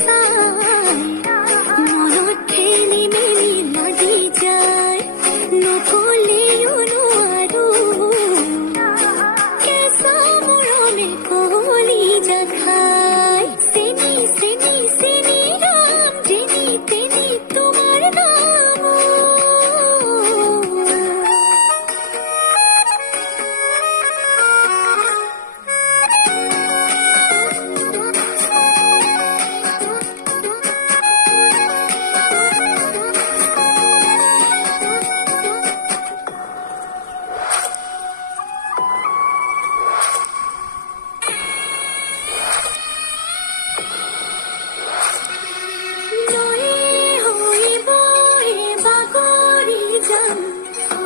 চাই মনত খেলি মেলি লাগি যায় নকলেও নোৱাৰো কেঁচা মৰমে কলি খাই চেনি চেনি চেনি ৰাম যেনি তেনি তোমাৰ নাম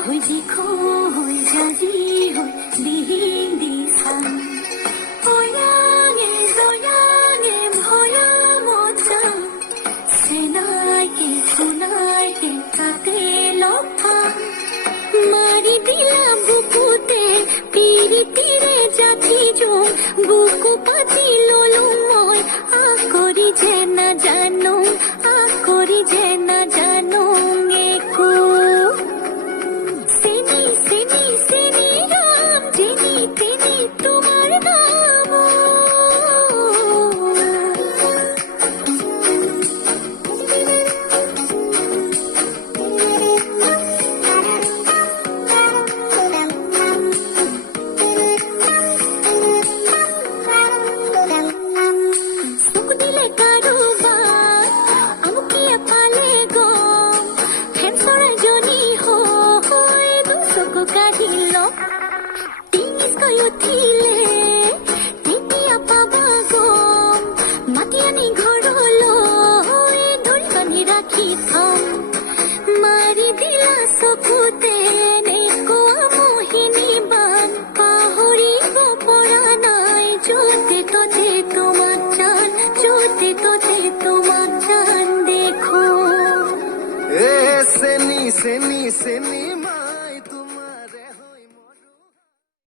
হৈ যিখো হৈ জাজি হৈ দিন দিছান অয়াঙে দয়াঙে ভয়ামত যাম চেনাইকে শুনাইকে তাতে লক্ষাম মাৰি দিলা বুকুতে পিৰিতিৰে জাতি জোং বুকু পাতি ললো মই কৰি যে নাজানো কৰি যে নাজানো